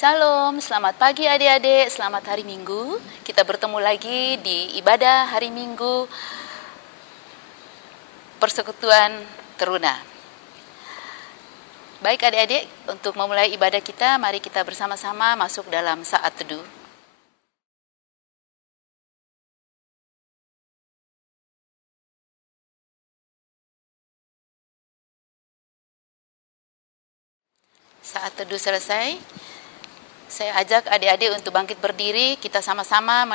Shalom, selamat pagi adik-adik, selamat hari Minggu. Kita bertemu lagi di ibadah hari Minggu Persekutuan Teruna. Baik adik-adik, untuk memulai ibadah kita, mari kita bersama-sama masuk dalam saat teduh. Saat teduh selesai, saya ajak adik-adik untuk bangkit berdiri, kita sama-sama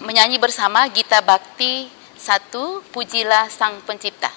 menyanyi bersama Gita Bakti 1, Pujilah Sang Pencipta.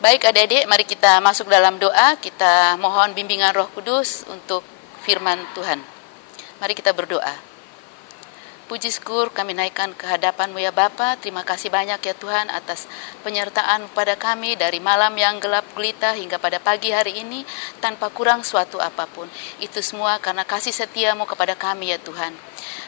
Baik adik-adik, mari kita masuk dalam doa, kita mohon bimbingan Roh Kudus untuk firman Tuhan. Mari kita berdoa. Puji syukur kami naikkan ke hadapan-Mu ya Bapa. Terima kasih banyak ya Tuhan atas penyertaan pada kami dari malam yang gelap gulita hingga pada pagi hari ini tanpa kurang suatu apapun. Itu semua karena kasih setia-Mu kepada kami ya Tuhan.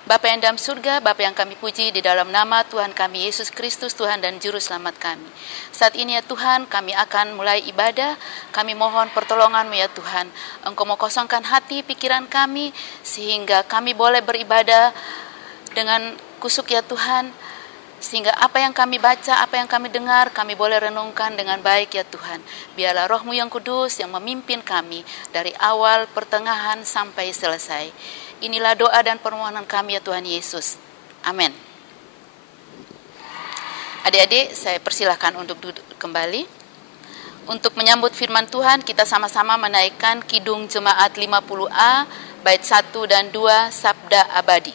Bapa yang dalam surga, Bapa yang kami puji di dalam nama Tuhan kami Yesus Kristus, Tuhan dan Juru Selamat kami. Saat ini ya Tuhan, kami akan mulai ibadah, kami mohon pertolongan-Mu ya Tuhan. Engkau mau kosongkan hati, pikiran kami, sehingga kami boleh beribadah dengan kusuk ya Tuhan, sehingga apa yang kami baca, apa yang kami dengar, kami boleh renungkan dengan baik ya Tuhan. Biarlah Roh-Mu yang kudus yang memimpin kami dari awal, pertengahan, sampai selesai. Inilah doa dan permohonan kami ya Tuhan Yesus. Amin. Adik-adik, saya persilahkan untuk duduk kembali. Untuk menyambut firman Tuhan, kita sama-sama menaikkan Kidung Jemaat 50A, bait 1 dan 2, Sabda Abadi.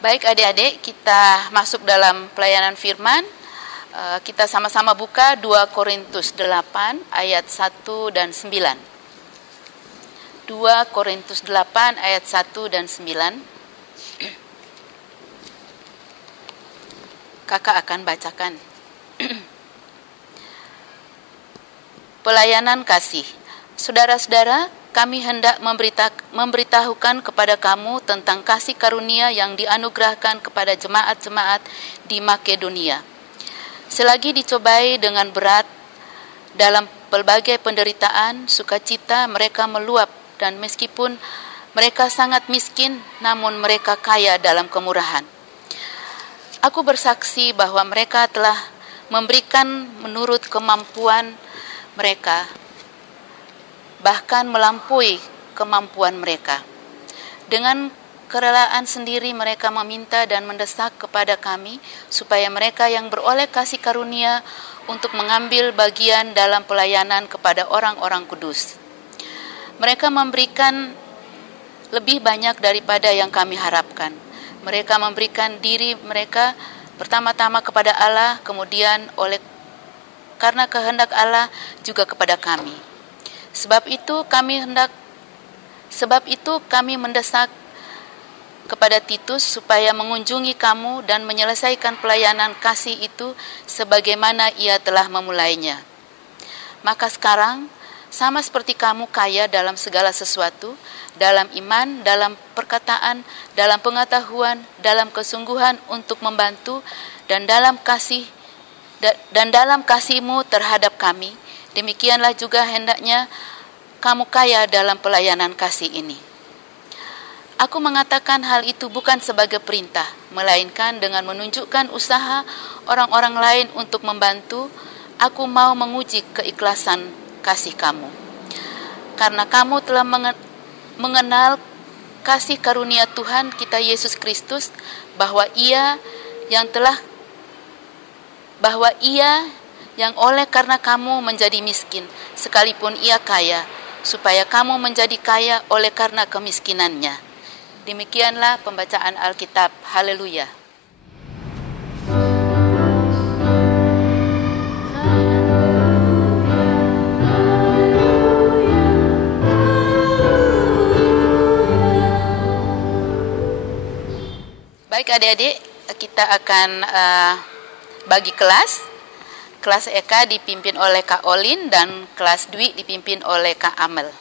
Baik adik-adik, kita masuk dalam pelayanan firman. Kita sama-sama buka 2 Korintus 8 ayat 1 dan 9. 2 Korintus 8 ayat 1 dan 9. Kakak akan bacakan. Pelayanan kasih. Saudara-saudara, kami hendak memberitahukan kepada kamu tentang kasih karunia yang dianugerahkan kepada jemaat-jemaat di Makedonia. Selagi dicobai dengan berat dalam pelbagai penderitaan, sukacita mereka meluap, dan meskipun mereka sangat miskin, namun mereka kaya dalam kemurahan. Aku bersaksi bahwa mereka telah memberikan menurut kemampuan mereka, bahkan melampaui kemampuan mereka. Dengan kerelaan sendiri mereka meminta dan mendesak kepada kami supaya mereka yang beroleh kasih karunia untuk mengambil bagian dalam pelayanan kepada orang-orang kudus. Mereka memberikan lebih banyak daripada yang kami harapkan. Mereka memberikan diri mereka pertama-tama kepada Allah, kemudian karena kehendak Allah juga kepada kami. Sebab itu kami mendesak kepada Titus supaya mengunjungi kamu dan menyelesaikan pelayanan kasih itu sebagaimana ia telah memulainya. Maka sekarang, sama seperti kamu kaya dalam segala sesuatu, dalam iman, dalam perkataan, dalam pengetahuan, dalam kesungguhan untuk membantu, dan dalam kasihmu terhadap kami, demikianlah juga hendaknya kamu kaya dalam pelayanan kasih ini. Aku mengatakan hal itu bukan sebagai perintah, melainkan dengan menunjukkan usaha orang-orang lain untuk membantu. Aku mau menguji keikhlasan kasih kamu. Karena kamu telah mengenal kasih karunia Tuhan kita Yesus Kristus, bahwa Ia yang oleh karena kamu menjadi miskin, sekalipun Ia kaya, supaya kamu menjadi kaya oleh karena kemiskinannya. Demikianlah pembacaan Alkitab. Haleluya. Baik adik-adik, kita akan bagi kelas. Kelas Eka dipimpin oleh Kak Olin dan kelas Dwi dipimpin oleh Kak Amel.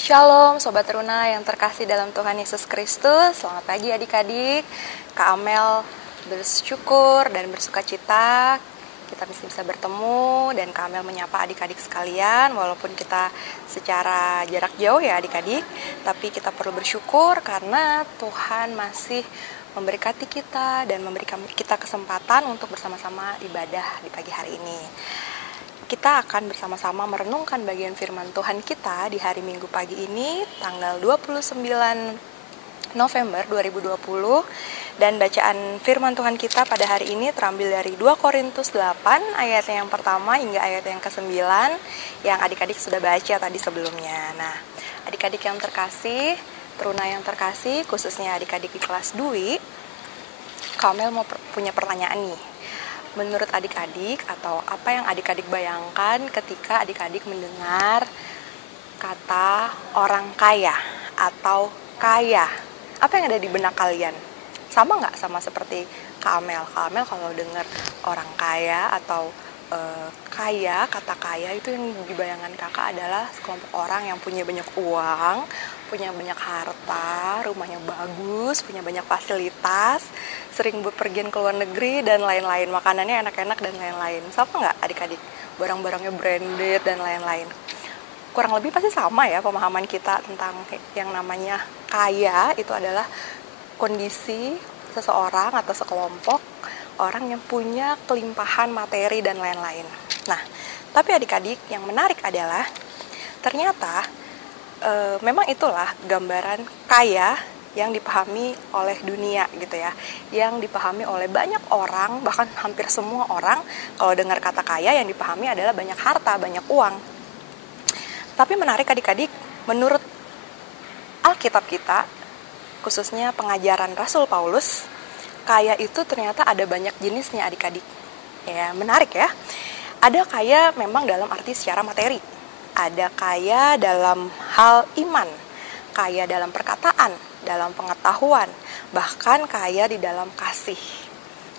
Shalom Sobat Teruna yang terkasih dalam Tuhan Yesus Kristus. Selamat pagi adik-adik. Kak Amel bersyukur dan bersuka cita kita bisa bertemu, dan Kak Amel menyapa adik-adik sekalian. Walaupun kita secara jarak jauh ya adik-adik, tapi kita perlu bersyukur karena Tuhan masih memberkati kita dan memberikan kita kesempatan untuk bersama-sama ibadah di pagi hari ini. Kita akan bersama-sama merenungkan bagian firman Tuhan kita di hari Minggu pagi ini, tanggal 29 November 2020. Dan bacaan firman Tuhan kita pada hari ini terambil dari 2 Korintus 8 ayat yang pertama hingga ayat yang ke-9 yang adik-adik sudah baca tadi sebelumnya. Nah, adik-adik yang terkasih, teruna yang terkasih, khususnya adik-adik di kelas Dwi, Kamel mau punya pertanyaan nih. Menurut adik-adik, atau apa yang adik-adik bayangkan ketika adik-adik mendengar kata orang kaya atau kaya? Apa yang ada di benak kalian? Sama nggak sama seperti Kak Amel? Kak Amel kalau dengar orang kaya atau kaya, kata kaya itu yang di bayangan kakak adalah sekelompok orang yang punya banyak uang, punya banyak harta, rumahnya bagus, punya banyak fasilitas, sering bepergian ke luar negeri dan lain-lain, makanannya enak-enak dan lain-lain. Sama nggak adik-adik? Barang-barangnya branded dan lain-lain. Kurang lebih pasti sama ya pemahaman kita tentang yang namanya kaya itu adalah kondisi seseorang atau sekelompok orang yang punya kelimpahan materi dan lain-lain. Nah, tapi adik-adik yang menarik adalah ternyata memang itulah gambaran kaya yang dipahami oleh dunia gitu ya, yang dipahami oleh banyak orang, bahkan hampir semua orang kalau dengar kata kaya yang dipahami adalah banyak harta, banyak uang. Tapi menarik adik-adik, menurut Alkitab kita, khususnya pengajaran Rasul Paulus, kaya itu ternyata ada banyak jenisnya adik-adik. Ya, menarik ya. Ada kaya memang dalam arti secara materi. Ada kaya dalam hal iman, kaya dalam perkataan, dalam pengetahuan, bahkan kaya di dalam kasih.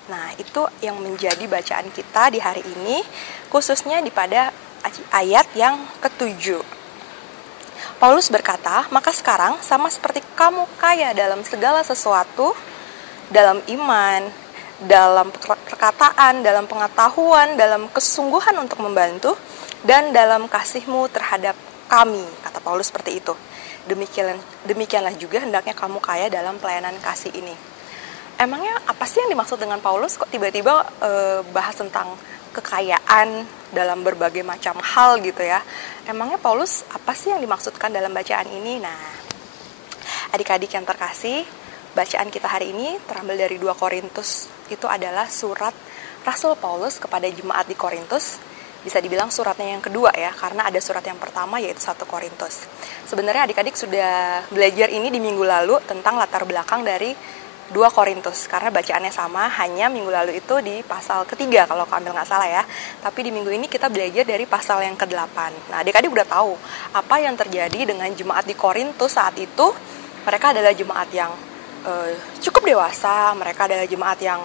Nah, itu yang menjadi bacaan kita di hari ini, khususnya pada ayat yang ke-7. Paulus berkata, maka sekarang sama seperti kamu kaya dalam segala sesuatu, dalam iman, dalam perkataan, dalam pengetahuan, dalam kesungguhan untuk membantu, dan dalam kasih-Mu terhadap kami, kata Paulus seperti itu. Demikianlah juga hendaknya kamu kaya dalam pelayanan kasih ini. Emangnya apa sih yang dimaksud dengan Paulus? Kok tiba-tiba bahas tentang kekayaan dalam berbagai macam hal gitu ya? Emangnya Paulus apa sih yang dimaksudkan dalam bacaan ini? Nah, adik-adik yang terkasih, bacaan kita hari ini terambil dari 2 Korintus. Itu adalah surat Rasul Paulus kepada jemaat di Korintus. Bisa dibilang suratnya yang kedua ya, karena ada surat yang pertama yaitu 1 Korintus. Sebenarnya adik-adik sudah belajar ini di minggu lalu tentang latar belakang dari 2 Korintus. Karena bacaannya sama, hanya minggu lalu itu di pasal ketiga kalau Kamil nggak salah ya. Tapi di minggu ini kita belajar dari pasal yang ke-8. Nah, adik-adik udah tahu apa yang terjadi dengan jemaat di Korintus saat itu. Mereka adalah jemaat yang cukup dewasa, mereka adalah jemaat yang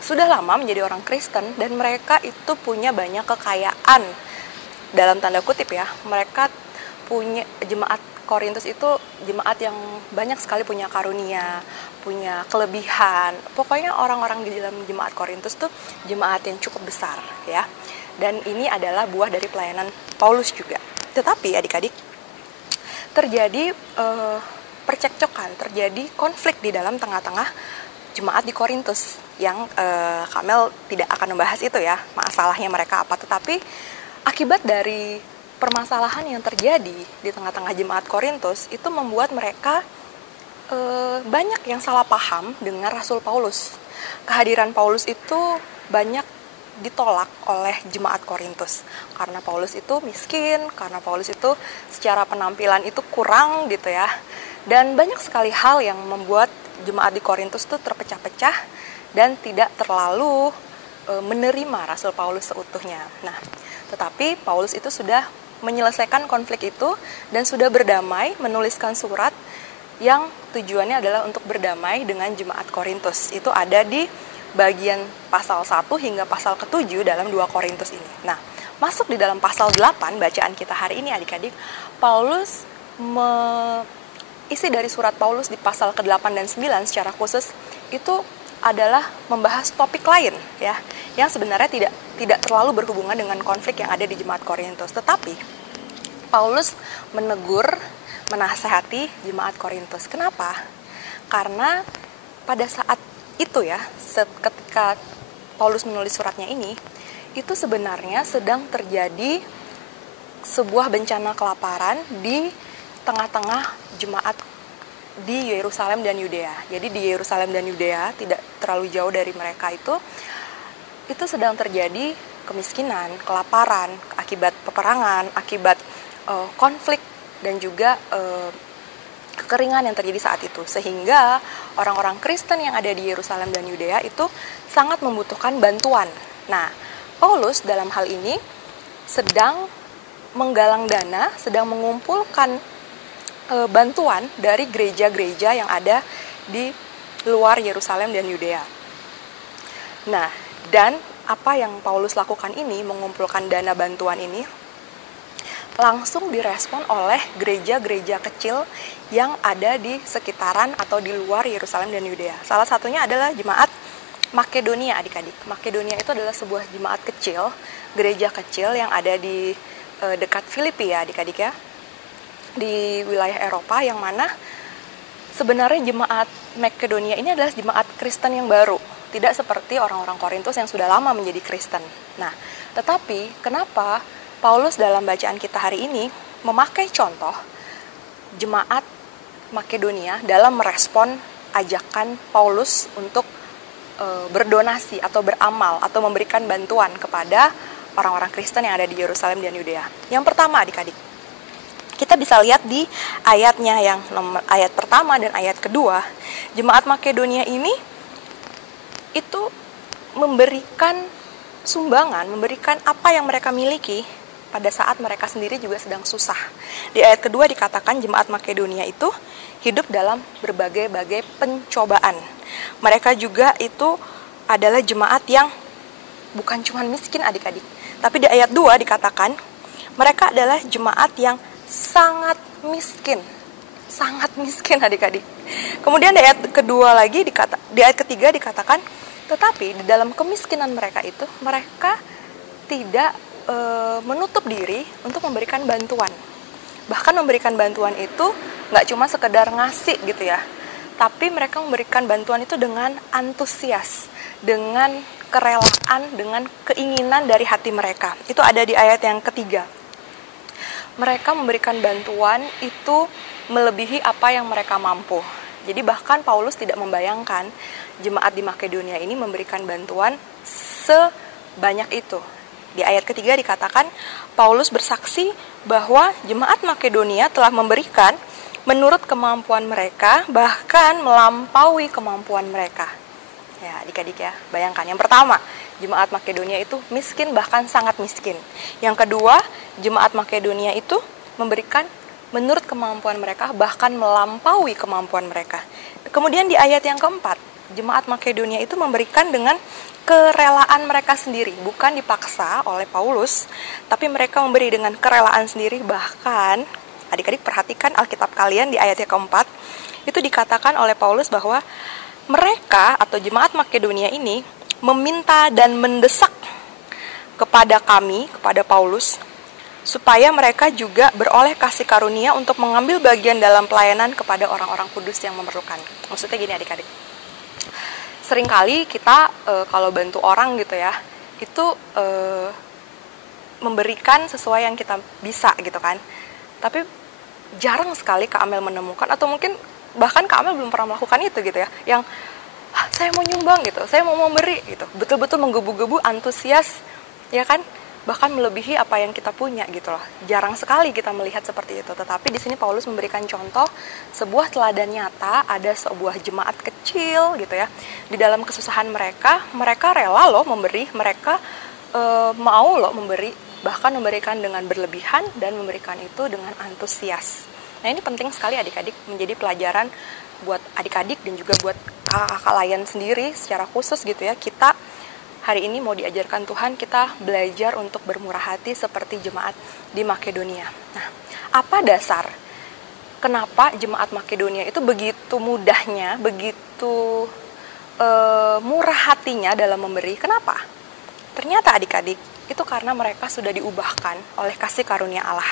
sudah lama menjadi orang Kristen, dan mereka itu punya banyak kekayaan dalam tanda kutip ya. Mereka punya, jemaat Korintus itu jemaat yang banyak sekali punya karunia, punya kelebihan. Pokoknya orang-orang di dalam jemaat Korintus tuh jemaat yang cukup besar ya. Dan ini adalah buah dari pelayanan Paulus juga. Tetapi adik-adik, terjadi percekcokan, terjadi konflik di dalam tengah-tengah jemaat di Korintus yang Kamel tidak akan membahas itu ya, masalahnya mereka apa. Tetapi akibat dari permasalahan yang terjadi di tengah-tengah jemaat Korintus itu membuat mereka banyak yang salah paham dengan Rasul Paulus. Kehadiran Paulus itu banyak ditolak oleh jemaat Korintus karena Paulus itu miskin, karena Paulus itu secara penampilan itu kurang gitu ya. Dan banyak sekali hal yang membuat jemaat di Korintus itu terpecah-pecah dan tidak terlalu menerima Rasul Paulus seutuhnya. Nah, tetapi Paulus itu sudah menyelesaikan konflik itu dan sudah berdamai, menuliskan surat yang tujuannya adalah untuk berdamai dengan jemaat Korintus. Itu ada di bagian pasal 1 hingga pasal ke-7 dalam 2 Korintus ini. Nah, masuk di dalam pasal 8 bacaan kita hari ini adik-adik, Paulus isi dari surat Paulus di pasal ke-8 dan 9 secara khusus itu adalah membahas topik lain ya, yang sebenarnya tidak terlalu berhubungan dengan konflik yang ada di jemaat Korintus. Tetapi Paulus menegur, menasehati jemaat Korintus. Kenapa? Karena pada saat itu ya, ketika Paulus menulis suratnya ini, itu sebenarnya sedang terjadi sebuah bencana kelaparan di tengah-tengah jemaat di Yerusalem dan Yudea. Jadi di Yerusalem dan Yudea, tidak terlalu jauh dari mereka itu sedang terjadi kemiskinan, kelaparan, akibat peperangan, akibat konflik, dan juga kekeringan yang terjadi saat itu. Sehingga orang-orang Kristen yang ada di Yerusalem dan Yudea itu sangat membutuhkan bantuan. Nah, Paulus dalam hal ini sedang menggalang dana, sedang mengumpulkan bantuan dari gereja-gereja yang ada di luar Yerusalem dan Yudea. Nah, dan apa yang Paulus lakukan ini, mengumpulkan dana bantuan ini, langsung direspon oleh gereja-gereja kecil yang ada di sekitaran atau di luar Yerusalem dan Yudea. Salah satunya adalah jemaat Makedonia, adik-adik. Makedonia itu adalah sebuah jemaat kecil, gereja kecil yang ada di dekat Filipi ya, adik-adik ya, di wilayah Eropa, yang mana sebenarnya jemaat Makedonia ini adalah jemaat Kristen yang baru, tidak seperti orang-orang Korintus yang sudah lama menjadi Kristen. Nah, tetapi kenapa Paulus dalam bacaan kita hari ini memakai contoh jemaat Makedonia dalam merespon ajakan Paulus untuk berdonasi atau beramal atau memberikan bantuan kepada orang-orang Kristen yang ada di Yerusalem dan Yudea? Yang pertama adik-adik, kita bisa lihat di ayatnya yang ayat pertama dan ayat kedua, jemaat Makedonia ini itu memberikan sumbangan, memberikan apa yang mereka miliki pada saat mereka sendiri juga sedang susah. Di ayat kedua dikatakan jemaat Makedonia itu hidup dalam berbagai-bagai pencobaan. Mereka juga itu adalah jemaat yang bukan cuma miskin adik-adik, tapi di ayat 2 dikatakan mereka adalah jemaat yang sangat miskin adik-adik. Kemudian di ayat kedua lagi di ayat ketiga dikatakan Tetapi di dalam kemiskinan mereka itu, mereka tidak menutup diri untuk memberikan bantuan. Bahkan memberikan bantuan itu nggak cuma sekedar ngasih gitu ya, tapi mereka memberikan bantuan itu dengan antusias, dengan kerelaan, dengan keinginan dari hati mereka. Itu ada di ayat yang ketiga. Mereka memberikan bantuan itu melebihi apa yang mereka mampu. Jadi bahkan Paulus tidak membayangkan jemaat di Makedonia ini memberikan bantuan sebanyak itu. Di ayat ketiga dikatakan, Paulus bersaksi bahwa jemaat Makedonia telah memberikan menurut kemampuan mereka, bahkan melampaui kemampuan mereka. Ya, adik-adik ya, bayangkan. Yang pertama, jemaat Makedonia itu miskin, bahkan sangat miskin. Yang kedua, jemaat Makedonia itu memberikan menurut kemampuan mereka, bahkan melampaui kemampuan mereka. Kemudian di ayat yang keempat, jemaat Makedonia itu memberikan dengan kerelaan mereka sendiri, bukan dipaksa oleh Paulus, tapi mereka memberi dengan kerelaan sendiri. Bahkan, adik-adik perhatikan Alkitab kalian di ayat yang keempat, itu dikatakan oleh Paulus bahwa mereka atau jemaat Makedonia ini meminta dan mendesak kepada kami, kepada Paulus, supaya mereka juga beroleh kasih karunia untuk mengambil bagian dalam pelayanan kepada orang-orang kudus yang memerlukan. Maksudnya gini adik-adik, seringkali kita kalau bantu orang gitu ya, itu memberikan sesuai yang kita bisa gitu kan. Tapi jarang sekali Kak Amel menemukan, atau mungkin bahkan Kak Amel belum pernah melakukan itu gitu ya, yang saya mau nyumbang gitu, saya mau memberi gitu, betul-betul menggebu-gebu, antusias ya kan, bahkan melebihi apa yang kita punya gitu loh. Jarang sekali kita melihat seperti itu. Tetapi di sini Paulus memberikan contoh sebuah teladan nyata, ada sebuah jemaat kecil gitu ya. Di dalam kesusahan mereka, mereka rela loh memberi, mereka mau loh memberi, bahkan memberikan dengan berlebihan dan memberikan itu dengan antusias. Nah, ini penting sekali adik-adik, menjadi pelajaran buat adik-adik dan juga buat kakak-kakak lain sendiri secara khusus gitu ya. Kita hari ini mau diajarkan Tuhan, kita belajar untuk bermurah hati seperti jemaat di Makedonia. Nah, apa dasar kenapa jemaat Makedonia itu begitu mudahnya, begitu murah hatinya dalam memberi? Kenapa? Ternyata adik-adik, itu karena mereka sudah diubahkan oleh kasih karunia Allah.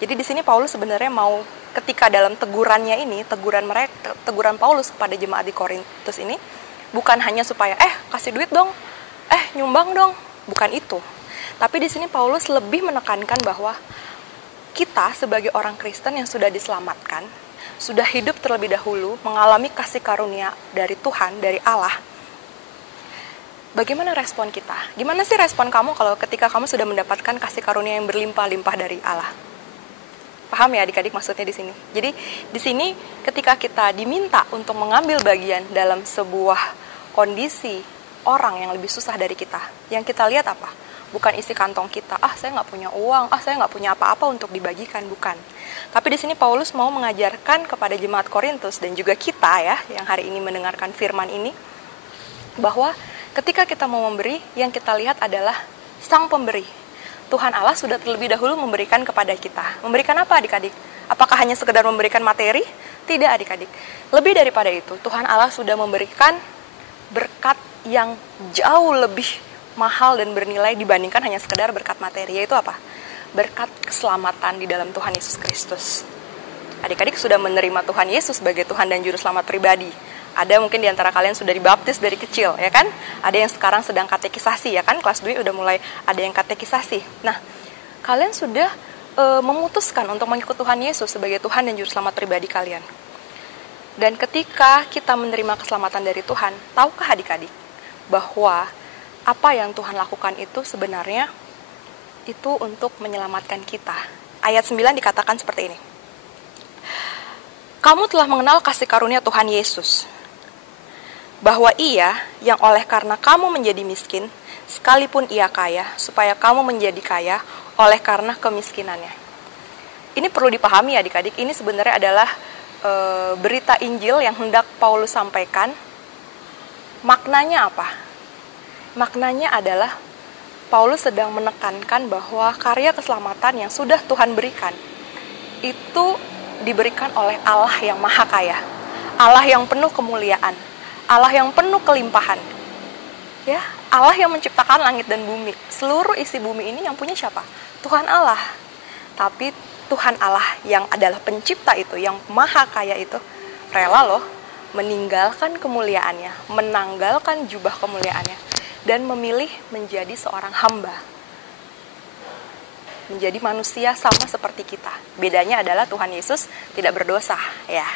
Jadi di sini Paulus sebenarnya mau, ketika dalam tegurannya ini, teguran Paulus kepada jemaat di Korintus ini, bukan hanya supaya kasih duit dong, nyumbang dong, bukan itu. Tapi di sini Paulus lebih menekankan bahwa kita sebagai orang Kristen yang sudah diselamatkan, sudah hidup terlebih dahulu, mengalami kasih karunia dari Tuhan, dari Allah. Bagaimana respon kita? Gimana sih respon kamu kalau ketika kamu sudah mendapatkan kasih karunia yang berlimpah-limpah dari Allah? Paham ya adik-adik maksudnya di sini? Jadi di sini ketika kita diminta untuk mengambil bagian dalam sebuah kondisi orang yang lebih susah dari kita, yang kita lihat apa? Bukan isi kantong kita, saya nggak punya uang, saya nggak punya apa-apa untuk dibagikan, bukan. Tapi di sini Paulus mau mengajarkan kepada jemaat Korintus dan juga kita ya, yang hari ini mendengarkan firman ini, bahwa ketika kita mau memberi, yang kita lihat adalah Sang Pemberi. Tuhan Allah sudah terlebih dahulu memberikan kepada kita. Memberikan apa adik-adik? Apakah hanya sekedar memberikan materi? Tidak adik-adik. Lebih daripada itu, Tuhan Allah sudah memberikan berkat yang jauh lebih mahal dan bernilai dibandingkan hanya sekedar berkat materi. Yaitu apa? Berkat keselamatan di dalam Tuhan Yesus Kristus. Adik-adik sudah menerima Tuhan Yesus sebagai Tuhan dan Juru Selamat pribadi. Ada mungkin di antara kalian sudah dibaptis dari kecil, ya kan? Ada yang sekarang sedang katekisasi, ya kan? Kelas 2 udah mulai ada yang katekisasi. Nah, kalian sudah memutuskan untuk mengikut Tuhan Yesus sebagai Tuhan dan Juru Selamat pribadi kalian. Dan ketika kita menerima keselamatan dari Tuhan, tahukah adik-adik bahwa apa yang Tuhan lakukan itu sebenarnya itu untuk menyelamatkan kita. Ayat 9 dikatakan seperti ini. Kamu telah mengenal kasih karunia Tuhan Yesus, bahwa Ia yang oleh karena kamu menjadi miskin, sekalipun Ia kaya, supaya kamu menjadi kaya oleh karena kemiskinannya. Ini perlu dipahami adik-adik, ini sebenarnya adalah berita Injil yang hendak Paulus sampaikan. Maknanya apa? Maknanya adalah Paulus sedang menekankan bahwa karya keselamatan yang sudah Tuhan berikan itu diberikan oleh Allah yang maha kaya, Allah yang penuh kemuliaan, Allah yang penuh kelimpahan. Ya, Allah yang menciptakan langit dan bumi. Seluruh isi bumi ini yang punya siapa? Tuhan Allah. Tapi Tuhan Allah yang adalah pencipta itu, yang maha kaya itu, rela loh meninggalkan kemuliaannya, menanggalkan jubah kemuliaannya, dan memilih menjadi seorang hamba. Menjadi manusia sama seperti kita. Bedanya adalah Tuhan Yesus tidak berdosa, ya.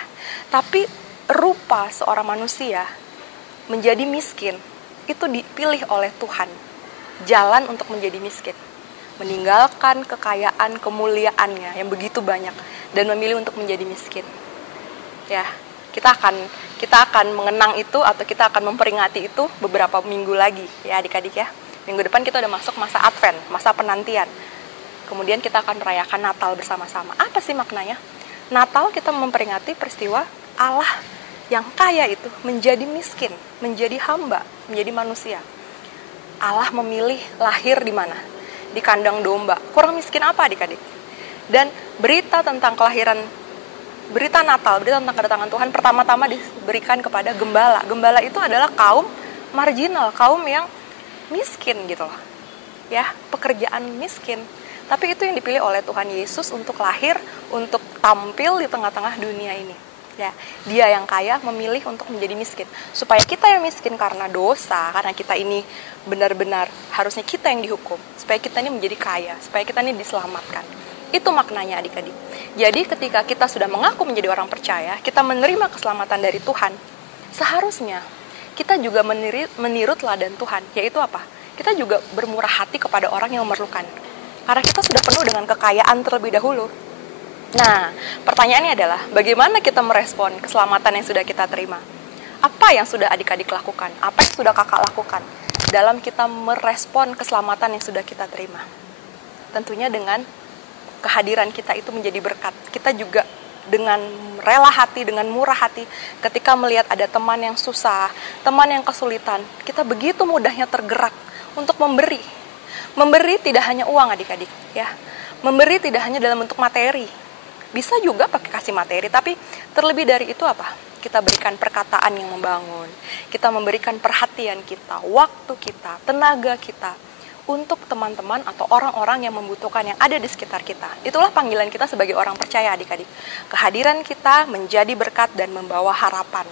Tapi rupa seorang manusia menjadi miskin itu dipilih oleh Tuhan. Jalan untuk menjadi miskin. Meninggalkan kekayaan, kemuliaannya yang begitu banyak dan memilih untuk menjadi miskin. Ya, kita akan mengenang itu atau kita akan memperingati itu beberapa minggu lagi ya adik-adik ya. Minggu depan kita udah masuk masa Advent, masa penantian. Kemudian kita akan merayakan Natal bersama-sama. Apa sih maknanya? Natal kita memperingati peristiwa Allah yang kaya itu menjadi miskin, menjadi hamba, menjadi manusia. Allah memilih lahir di mana? Di kandang domba. Kurang miskin apa adik-adik? Dan berita tentang kelahiran, berita Natal, berita tentang kedatangan Tuhan pertama-tama diberikan kepada gembala. Gembala itu adalah kaum marginal, kaum yang miskin gitu loh. Ya, pekerjaan miskin. Tapi itu yang dipilih oleh Tuhan Yesus untuk lahir, untuk tampil di tengah-tengah dunia ini. Ya, dia yang kaya memilih untuk menjadi miskin. Supaya kita yang miskin karena dosa, karena kita ini benar-benar harusnya kita yang dihukum. Supaya kita ini menjadi kaya, supaya kita ini diselamatkan. Itu maknanya adik-adik. Jadi ketika kita sudah mengaku menjadi orang percaya, kita menerima keselamatan dari Tuhan, seharusnya kita juga meniru teladan Tuhan. Yaitu apa? Kita juga bermurah hati kepada orang yang memerlukan. Karena kita sudah penuh dengan kekayaan terlebih dahulu. Nah, pertanyaannya adalah bagaimana kita merespon keselamatan yang sudah kita terima? Apa yang sudah adik-adik lakukan? Apa yang sudah kakak lakukan dalam kita merespon keselamatan yang sudah kita terima? Tentunya dengan kehadiran kita itu menjadi berkat. Kita juga dengan rela hati, dengan murah hati, ketika melihat ada teman yang susah, teman yang kesulitan, kita begitu mudahnya tergerak untuk memberi. Memberi tidak hanya uang adik-adik, ya. Memberi tidak hanya dalam bentuk materi. Bisa juga pakai kasih materi, tapi terlebih dari itu apa? Kita berikan perkataan yang membangun. Kita memberikan perhatian kita, waktu kita, tenaga kita untuk teman-teman atau orang-orang yang membutuhkan yang ada di sekitar kita. Itulah panggilan kita sebagai orang percaya adik-adik. Kehadiran kita menjadi berkat dan membawa harapan.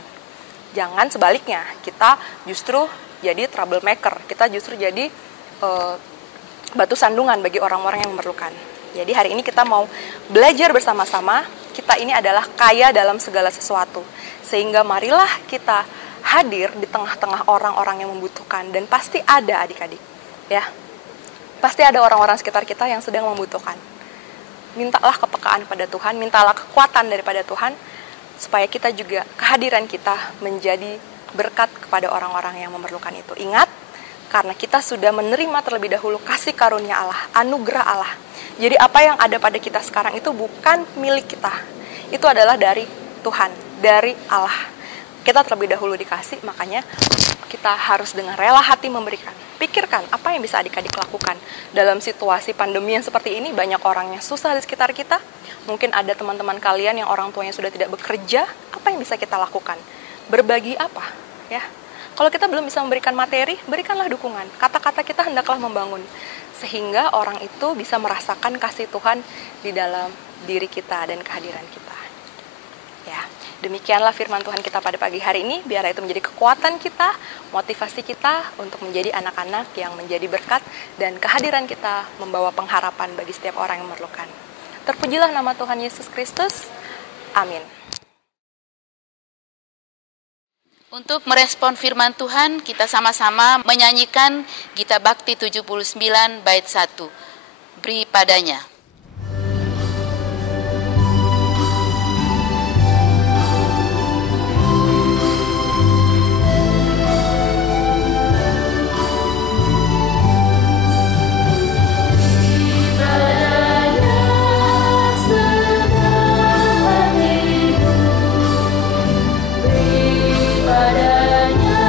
Jangan sebaliknya, kita justru jadi troublemaker. Kita justru jadi batu sandungan bagi orang-orang yang memerlukan. Jadi hari ini kita mau belajar bersama-sama, kita ini adalah kaya dalam segala sesuatu. Sehingga marilah kita hadir di tengah-tengah orang-orang yang membutuhkan. Dan pasti ada adik-adik. Ya, pasti ada orang-orang sekitar kita yang sedang membutuhkan. Mintalah kepekaan pada Tuhan, mintalah kekuatan daripada Tuhan, supaya kita juga, kehadiran kita menjadi berkat kepada orang-orang yang memerlukan itu. Ingat, karena kita sudah menerima terlebih dahulu kasih karunia Allah, anugerah Allah. Jadi apa yang ada pada kita sekarang itu bukan milik kita. Itu adalah dari Tuhan, dari Allah. Kita terlebih dahulu dikasih, makanya kita harus dengan rela hati memberikan. Pikirkan apa yang bisa adik-adik lakukan. Dalam situasi pandemi yang seperti ini, banyak orang yang susah di sekitar kita. Mungkin ada teman-teman kalian yang orang tuanya sudah tidak bekerja. Apa yang bisa kita lakukan? Berbagi apa? Ya. Kalau kita belum bisa memberikan materi, berikanlah dukungan. Kata-kata kita hendaklah membangun. Sehingga orang itu bisa merasakan kasih Tuhan di dalam diri kita dan kehadiran kita. Ya, demikianlah firman Tuhan kita pada pagi hari ini. Biar itu menjadi kekuatan kita, motivasi kita untuk menjadi anak-anak yang menjadi berkat. Dan kehadiran kita membawa pengharapan bagi setiap orang yang memerlukan. Terpujilah nama Tuhan Yesus Kristus. Amin. Untuk merespon firman Tuhan, kita sama-sama menyanyikan Gita Bakti 79 bait 1. Beri padanya. Padanya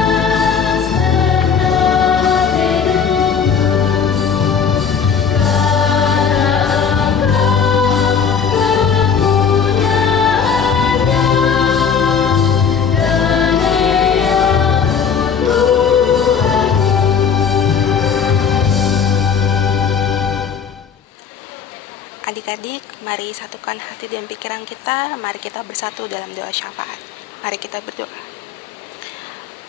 Mari satukan hati dan pikiran kita. Mari kita bersatu dalam doa syafaat. Mari kita berdoa.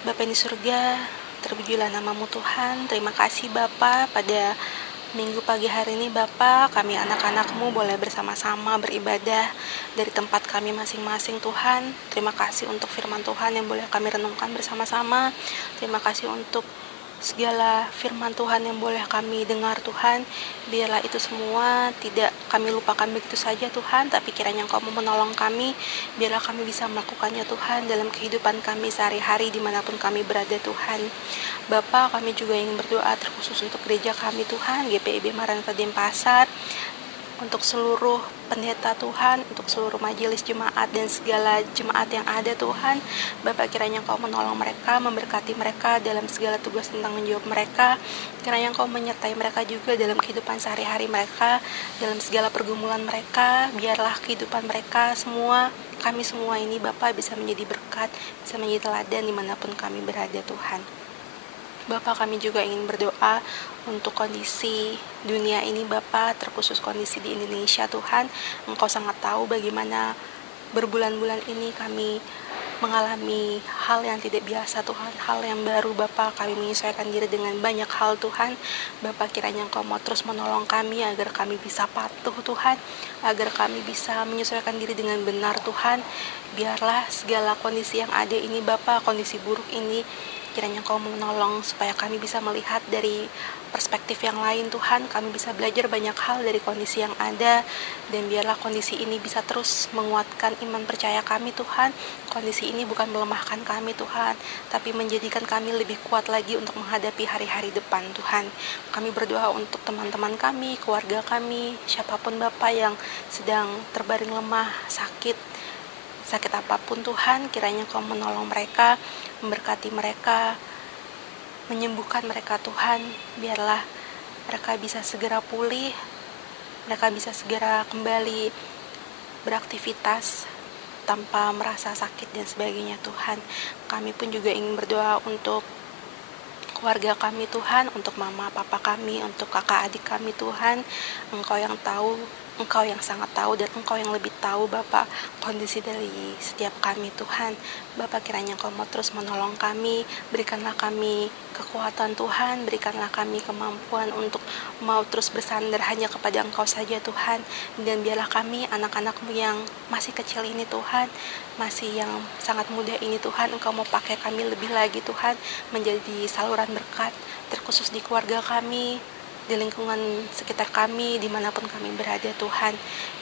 Bapa di surga, terpujilah namamu Tuhan. Terima kasih Bapa, pada Minggu pagi hari ini Bapa, kami anak-anakmu boleh bersama-sama beribadah dari tempat kami masing-masing Tuhan. Terima kasih untuk firman Tuhan yang boleh kami renungkan bersama-sama. Terima kasih untuk segala firman Tuhan yang boleh kami dengar Tuhan. Biarlah itu semua tidak kami lupakan begitu saja Tuhan, tapi kiranya Engkau menolong kami. Biarlah kami bisa melakukannya Tuhan dalam kehidupan kami sehari-hari dimanapun kami berada Tuhan. Bapa, kami juga ingin berdoa terkhusus untuk gereja kami Tuhan, GPIB Maranatha Denpasar, untuk seluruh pendeta Tuhan, untuk seluruh majelis jemaat dan segala jemaat yang ada Tuhan. Bapak, kiranya Engkau menolong mereka, memberkati mereka dalam segala tugas tentang menjawab mereka. Kiranya Engkau menyertai mereka juga dalam kehidupan sehari-hari mereka, dalam segala pergumulan mereka. Biarlah kehidupan mereka semua, kami semua ini Bapak bisa menjadi berkat, bisa menjadi teladan dimanapun kami berada Tuhan. Bapak, kami juga ingin berdoa untuk kondisi dunia ini Bapak, terkhusus kondisi di Indonesia Tuhan. Engkau sangat tahu bagaimana berbulan-bulan ini kami mengalami hal yang tidak biasa Tuhan, hal yang baru Bapak. Kami menyesuaikan diri dengan banyak hal Tuhan. Bapak, kiranya Engkau mau terus menolong kami agar kami bisa patuh Tuhan, agar kami bisa menyesuaikan diri dengan benar Tuhan. Biarlah segala kondisi yang ada ini Bapak, kondisi buruk ini, kiranya Engkau menolong supaya kami bisa melihat dari perspektif yang lain Tuhan. Kami bisa belajar banyak hal dari kondisi yang ada, dan biarlah kondisi ini bisa terus menguatkan iman percaya kami Tuhan. Kondisi ini bukan melemahkan kami Tuhan, tapi menjadikan kami lebih kuat lagi untuk menghadapi hari-hari depan Tuhan. Kami berdoa untuk teman-teman kami, keluarga kami, siapapun Bapak yang sedang terbaring lemah, sakit apapun Tuhan. Kiranya Engkau menolong mereka, memberkati mereka, menyembuhkan mereka Tuhan. Biarlah mereka bisa segera pulih, mereka bisa segera kembali beraktivitas tanpa merasa sakit dan sebagainya Tuhan. Kami pun juga ingin berdoa untuk keluarga kami Tuhan, untuk mama papa kami, untuk kakak adik kami Tuhan. Engkau yang tahu, Engkau yang sangat tahu, dan Engkau yang lebih tahu Bapak kondisi dari setiap kami Tuhan. Bapak, kiranya Engkau mau terus menolong kami, berikanlah kami kekuatan Tuhan, berikanlah kami kemampuan untuk mau terus bersandar hanya kepada Engkau saja Tuhan. Dan biarlah kami anak-anak-Mu yang masih kecil ini Tuhan, masih yang sangat muda ini Tuhan, Engkau mau pakai kami lebih lagi Tuhan, menjadi saluran berkat terkhusus di keluarga kami, di lingkungan sekitar kami, dimanapun kami berada Tuhan.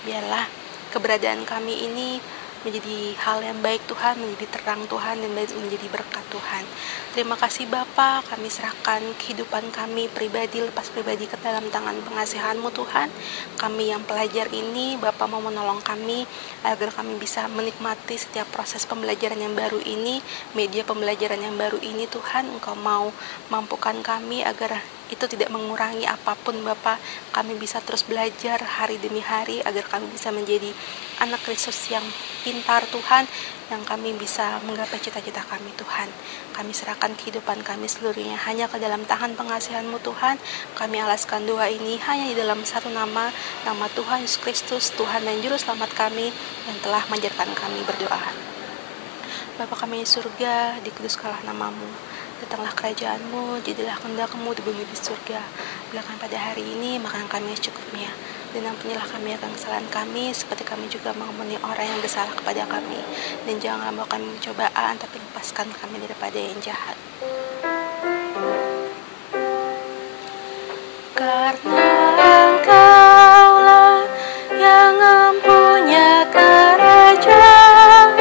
Biarlah keberadaan kami ini menjadi hal yang baik Tuhan, menjadi terang Tuhan, dan menjadi berkat Tuhan. Terima kasih Bapa, kami serahkan kehidupan kami pribadi, lepas pribadi ke dalam tangan pengasihan-Mu Tuhan. Kami yang pelajar ini, Bapa mau menolong kami agar kami bisa menikmati setiap proses pembelajaran yang baru ini, media pembelajaran yang baru ini Tuhan. Engkau mau mampukan kami agar itu tidak mengurangi apapun Bapa. Kami bisa terus belajar hari demi hari agar kami bisa menjadi anak Kristus yang pintar Tuhan, yang kami bisa menggapai cita-cita kami Tuhan. Kami serahkan kehidupan kami seluruhnya hanya ke dalam tangan pengasihan-Mu Tuhan. Kami alaskan doa ini hanya di dalam satu nama Tuhan Yesus Kristus, Tuhan dan Juru Selamat kami, yang telah mengajarkan kami berdoa. Bapa kami di surga, dikuduskanlah nama-Mu. Datanglah kerajaan-Mu, jadilah kehendak-Mu di bumi di surga. Berikan pada hari ini makanan kami yang secukupnya, dan ampunilah kami akan kesalahan kami, seperti kami juga mengampuni orang yang bersalah kepada kami. Dan janganlah membawa kami pencobaan, tapi lepaskan kami daripada yang jahat. Karena Engkaulah yang mempunyai kerajaan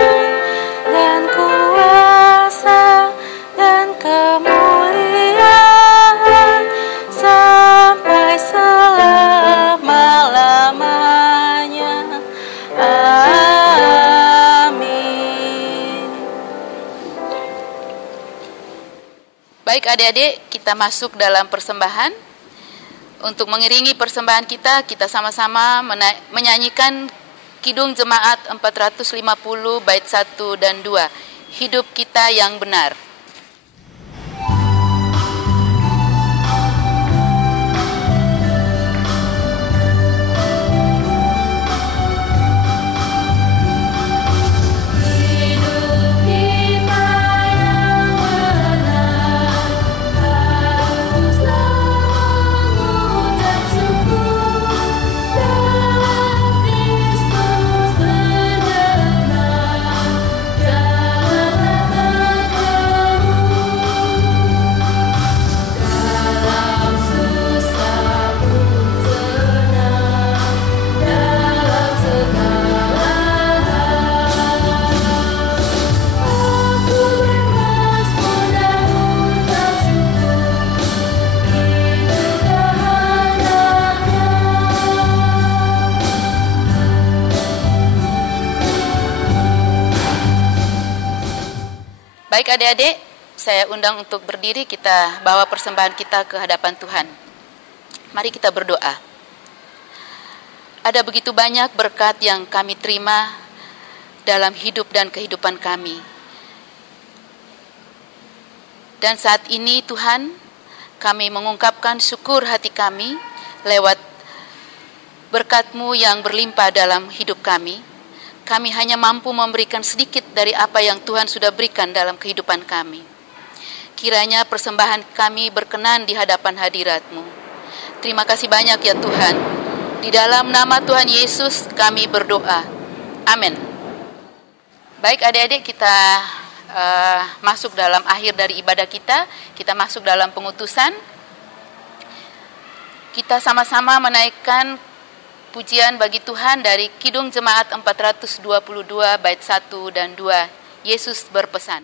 dan kuasa dan kemuliaan sampai selama-lamanya. Amin. Baik adik-adik, kita masuk dalam persembahan. Untuk mengiringi persembahan kita sama-sama menyanyikan Kidung Jemaat 450 bait 1 dan 2. Hidup kita yang benar. Baik adik-adik, saya undang untuk berdiri, kita bawa persembahan kita ke hadapan Tuhan. Mari kita berdoa. Ada begitu banyak berkat yang kami terima dalam hidup dan kehidupan kami. Dan saat ini Tuhan, kami mengungkapkan syukur hati kami lewat berkat-Mu yang berlimpah dalam hidup kami. Kami hanya mampu memberikan sedikit dari apa yang Tuhan sudah berikan dalam kehidupan kami. Kiranya persembahan kami berkenan di hadapan hadirat-Mu. Terima kasih banyak ya Tuhan. Di dalam nama Tuhan Yesus kami berdoa. Amin. Baik adik-adik, kita masuk dalam akhir dari ibadah kita. Kita masuk dalam pengutusan. Kita sama-sama menaikkan pujian bagi Tuhan dari Kidung Jemaat 422 bait 1 dan 2. Yesus berpesan.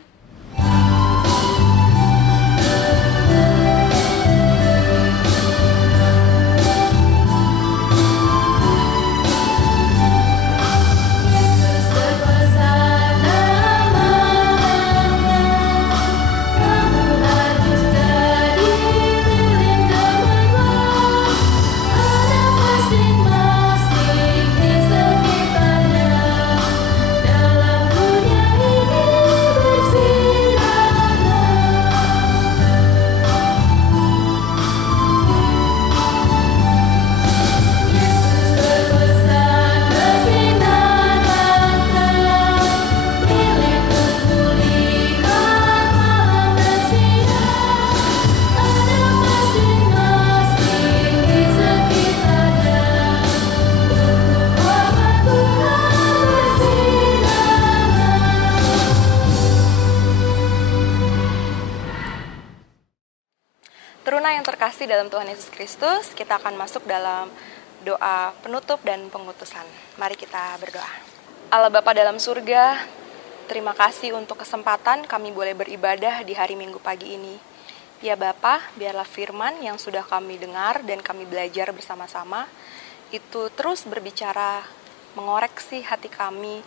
Teruna yang terkasih dalam Tuhan Yesus Kristus, kita akan masuk dalam doa penutup dan pengutusan. Mari kita berdoa. Allah Bapa dalam surga, terima kasih untuk kesempatan kami boleh beribadah di hari Minggu pagi ini. Ya Bapa, biarlah firman yang sudah kami dengar dan kami belajar bersama-sama, itu terus berbicara, mengoreksi hati kami,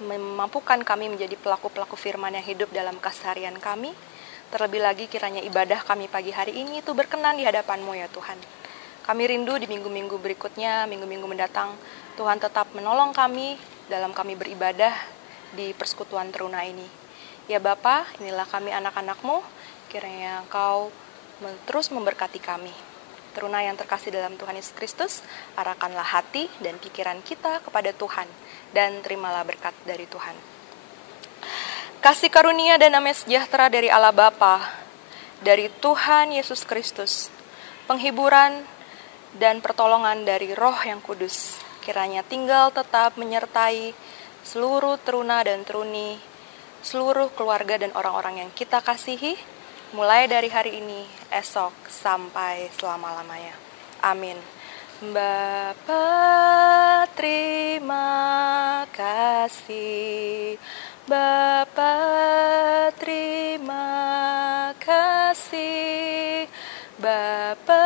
memampukan kami menjadi pelaku-pelaku firman yang hidup dalam keseharian kami. Terlebih lagi kiranya ibadah kami pagi hari ini itu berkenan di hadapan-Mu ya Tuhan. Kami rindu di minggu-minggu berikutnya, minggu-minggu mendatang, Tuhan tetap menolong kami dalam kami beribadah di persekutuan teruna ini. Ya Bapa, inilah kami anak-anak-Mu, kiranya Engkau terus memberkati kami. Teruna yang terkasih dalam Tuhan Yesus Kristus, arahkanlah hati dan pikiran kita kepada Tuhan, dan terimalah berkat dari Tuhan. Kasih karunia dan damai sejahtera dari Allah Bapa, dari Tuhan Yesus Kristus, penghiburan dan pertolongan dari Roh yang Kudus, kiranya tinggal tetap menyertai seluruh teruna dan teruni, seluruh keluarga dan orang-orang yang kita kasihi, mulai dari hari ini, esok, sampai selama-lamanya. Amin. Bapa, terima kasih. Bapa, terima kasih. Bapa,